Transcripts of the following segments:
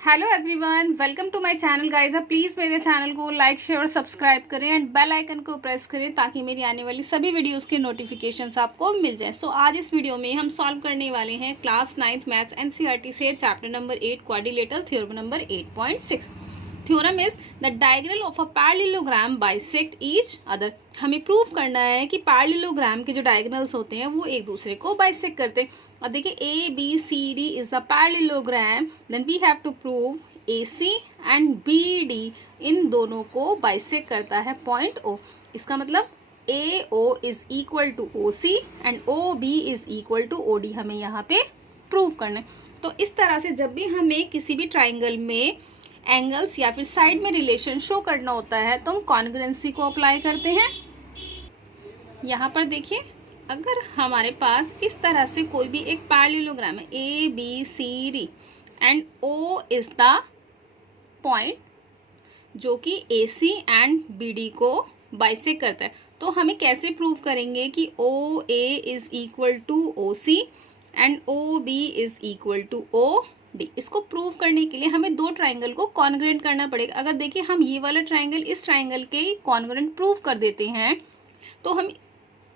Hello everyone, welcome to my channel guys. आप please मेरे चैनल को लाइक शेयर और सब्सक्राइब करें एंड बेल आइकन को प्रेस करें ताकि मेरी आने वाली सभी वीडियोस के नोटिफिकेशंस आपको मिल जाए। सो आज इस वीडियो में हम सॉल्व करने वाले हैं क्लास 9th मैथ्स एनसीईआरटी से chapter number 8 quadrilateral theorem number 8.6। Theorem is the diagonal of a parallelogram bisect each other. हमें प्रूव करना है कि पैरेललोग्राम के जो डायगोनल्स होते हैं वो एक दूसरे को बाइसेक्ट करते हैं। अब देखिए A B C D is the parallelogram, then we have to prove A C and B D इन दोनों को बाइसेक्ट करता है पॉइंट ओ। इसका मतलब A O is equal to O C and O B is equal to O D हमें यहाँ पे प्रूव करना है। तो इस तरह से जब भी हमें किसी भी ट्राइंगल में एंगल्स या फिर साइड में रिलेशन शो करना होता है तो हम कॉन्ग्रुएंसी को अप्लाई करते हैं। यहाँ पर देखिए, अगर हमारे पास इस तरह से कोई भी एक पैरेललोग्राम है A B C D and O is the point जो कि A C and B D को बाइसेक्ट करता है, तो हमें कैसे प्रूव करेंगे कि O A is equal to O C and O B is equal to O D. इसको प्रूव करने के लिए हमें दो ट्राइंगल को कॉन्ग्रुएंट करना पड़ेगा। अगर देखिए हम ये वाला ट्राइंगल इस ट्राइंगल के कॉन्ग्रुएंट प्रूव कर देते हैं तो हम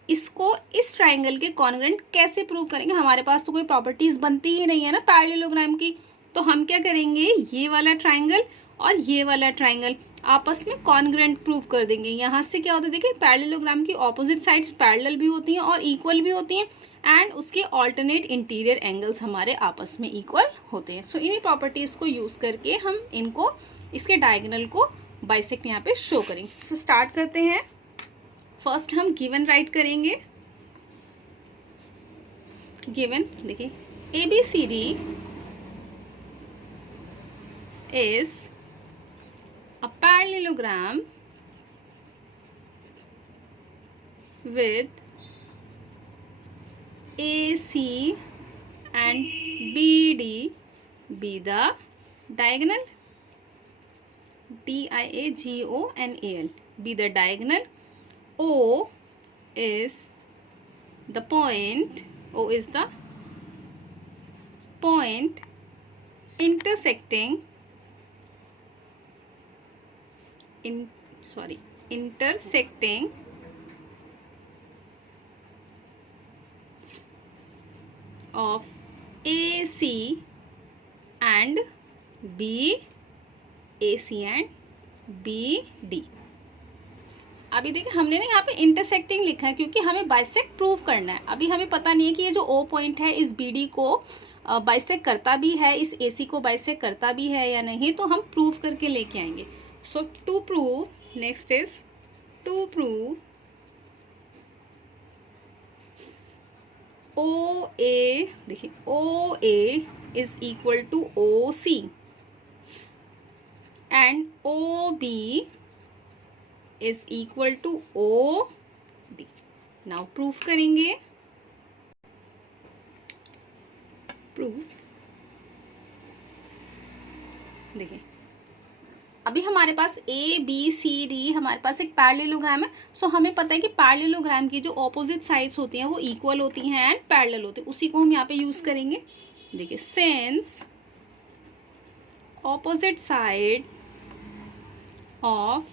इसको इस ट्राइंगल के कॉन्ग्रुएंट कैसे प्रूव करेंगे। हमारे पास तो कोई प्रॉपर्टीज बनती ही नहीं है ना पैरेललोग्राम की। तो हम क्या करेंगे, ये वाला ट्राइंगल और ये वाला ट्राइंगल आपस में कॉन्ग्रुएंट प्रूव कर देंगे। यहाँ से क्या होता है, देखिए पैरेललोग्राम की ऑपोजिट साइड्स पैरेलल भी होती हैं और इक्वल भी होती हैं एंड उसके ऑल्टरनेट इंटीरियर एंगल्स हमारे आपस में इक्वल होते हैं। सो इन्हीं प्रॉपर्टीज को यूज करके हम इनको इसके डायगोनल को बाइसेक्ट यहाँ पे शो करेंगे। सो स्टार्ट करते हैं। फर्स्ट हम गिवन राइट करेंगे। गिवन देखिए A B C D is a parallelogram with AC and BD be the diagonal. DIAGONAL be the diagonal. O is the point. O is the point intersecting intersecting of AC and AC and BD। अभी देखिए हमने ना यहाँ पे intersecting लिखा है क्योंकि हमें बाइसेक्ट प्रूव करना है। अभी हमें पता नहीं है कि ये जो O पॉइंट है इस BD को बाइसेक्ट करता भी है, इस AC को बाइसेक्ट करता भी है या नहीं, तो हम प्रूव करके लेके आएंगे। So to prove, next is to prove O A, देखिए O A is equal to O C and O B is equal to O D. Now proof करेंगे। प्रूफ देखिए अभी हमारे पास ए बी सी डी हमारे पास एक पैरेललोग्राम है। सो हमें पता है कि पैरेललोग्राम की जो ऑपोजिट साइड्स होती हैं वो इक्वल होती हैं एंड पैरेलल होती है। उसी को हम यहाँ पे यूज करेंगे। देखिए since opposite side of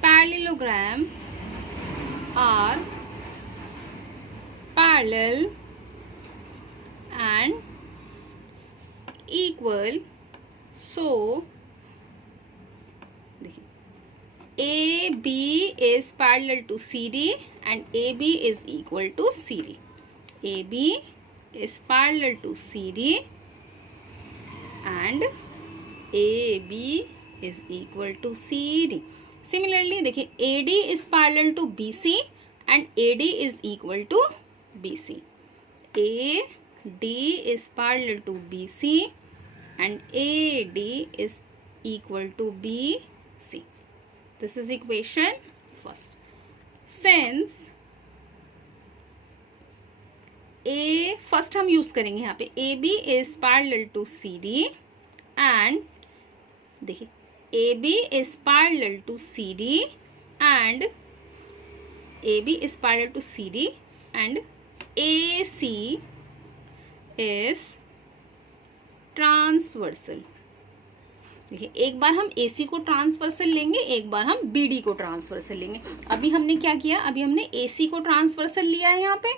parallelogram are parallel and equal, so AB is parallel to CD and AB is equal to CD. AB is parallel to CD and AB is equal to CD. Similarly देखिए AD is parallel to BC and AD is equal to BC. AD is parallel to BC and AD is equal to BC. This is equation first. Since A first हम use करेंगे यहाँ पे AB is parallel to CD and देखिए AB is parallel to CD and AB is parallel to CD and AC is transversal. देखिए, एक बार हम AC को transversal लेंगे, एक बार हम BD को ट्रांसवर्सल लेंगे। अभी हमने क्या किया, अभी हमने AC को ट्रांसवर्सल लिया है यहाँ पे,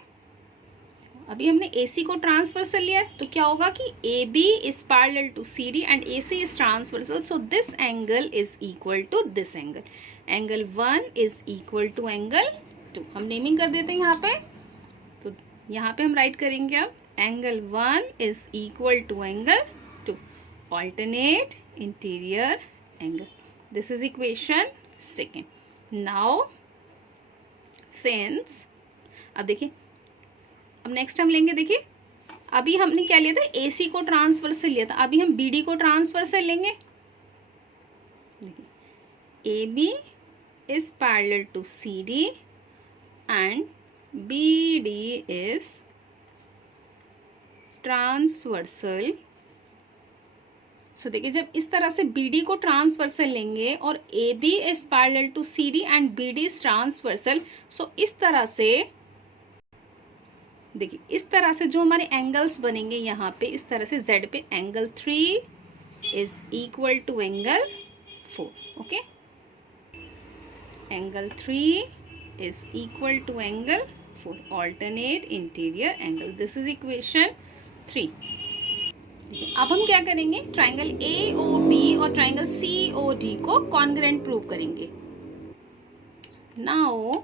अभी हमने AC को ट्रांसवर्सल लिया है, तो क्या होगा कि AB is parallel to CD and AC is transversal, so this angle is equal to this angle. Angle 1 is equal to angle 2। हम नेमिंग कर देते हैं यहाँ पे, तो यहाँ पे हम राइट करेंगे अब angle 1 is equal to angle 2, alternate interior angle. This is equation second. Now since, अब देखिए, अब नेक्स्ट हम लेंगे, देखिए अभी हमने क्या लिया था, AC को ट्रांसवर्सल लिया था, अभी हम BD को ट्रांसवर्सल लेंगे। AB is parallel to CD and BD is transversal। सो देखिए, जब इस तरह से BD को ट्रांसवर्सल लेंगे और AB is parallel to CD and BD is transversal, सो इस तरह से देखिए, इस तरह से जो हमारे एंगल्स बनेंगे यहाँ पे, इस तरह से Z पे angle 3 is equal to angle 4। Okay, angle 3 is equal to angle 4, alternate interior angle. This is equation 3। अब हम क्या करेंगे, ट्राइंगल AOB और ट्राइंगल COD को कॉन्ग्रुएंट प्रूव करेंगे। Now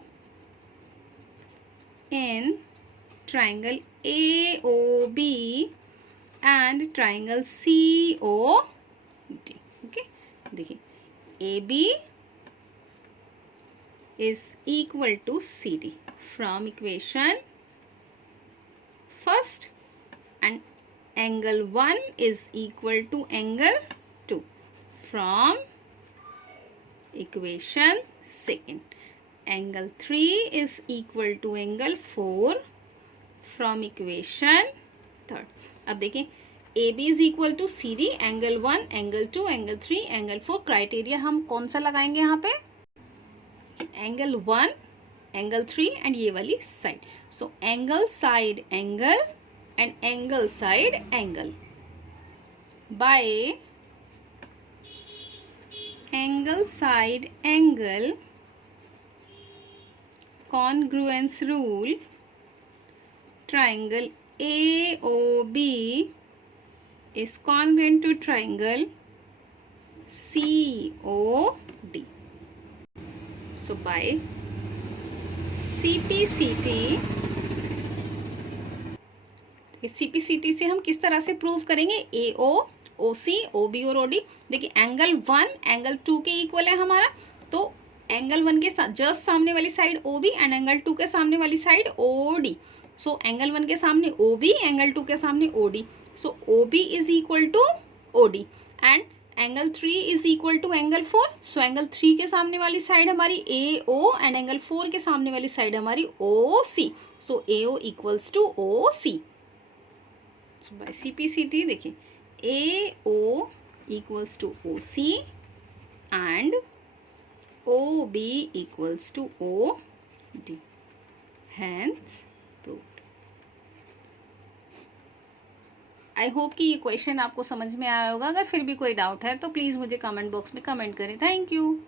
in triangle AOB and triangle COD। okay, देखिए AB is equal to CD from equation first, and angle 1 is equal to angle 2 from equation second, angle 3 is equal to angle 4 from equation third. अब देखें, AB is equal to CD, angle 1, angle 2, angle 3, angle 4। Criteria हम कौन सा लगाएंगे यहाँ पे, angle 1, angle 3 and ये वाली side. So angle side angle and angle side angle by angle side angle congruence rule, triangle AOB is congruent to triangle COD. So by CPCT से हम किस तरह से प्रूव करेंगे, AO, OC, OB और OD। देखिए, एंगल 1 एंगल 2 के equal है हमारा, तो एंगल 1 के जस्ट सामने वाली साइड OB एंड एंगल 2 के सामने वाली साइड OD। सो एंगल 1 के सामने OB, एंगल 2 के सामने OD, so OB is equal to OD and angle 3 is equal to angle 4। So angle 3 के सामने वाली साइड हमारी AO एंड एंगल 4 के सामने वाली साइड हमारी OC, so AO equals to OC। So by CPCT देखिए, AO equals to OC and OB equals to OD, hence proved. I hope कि ये क्वेश्चन आपको समझ में आया होगा। अगर फिर भी कोई डाउट है तो प्लीज़ मुझे कमेंट बॉक्स में कमेंट करें। Thank you.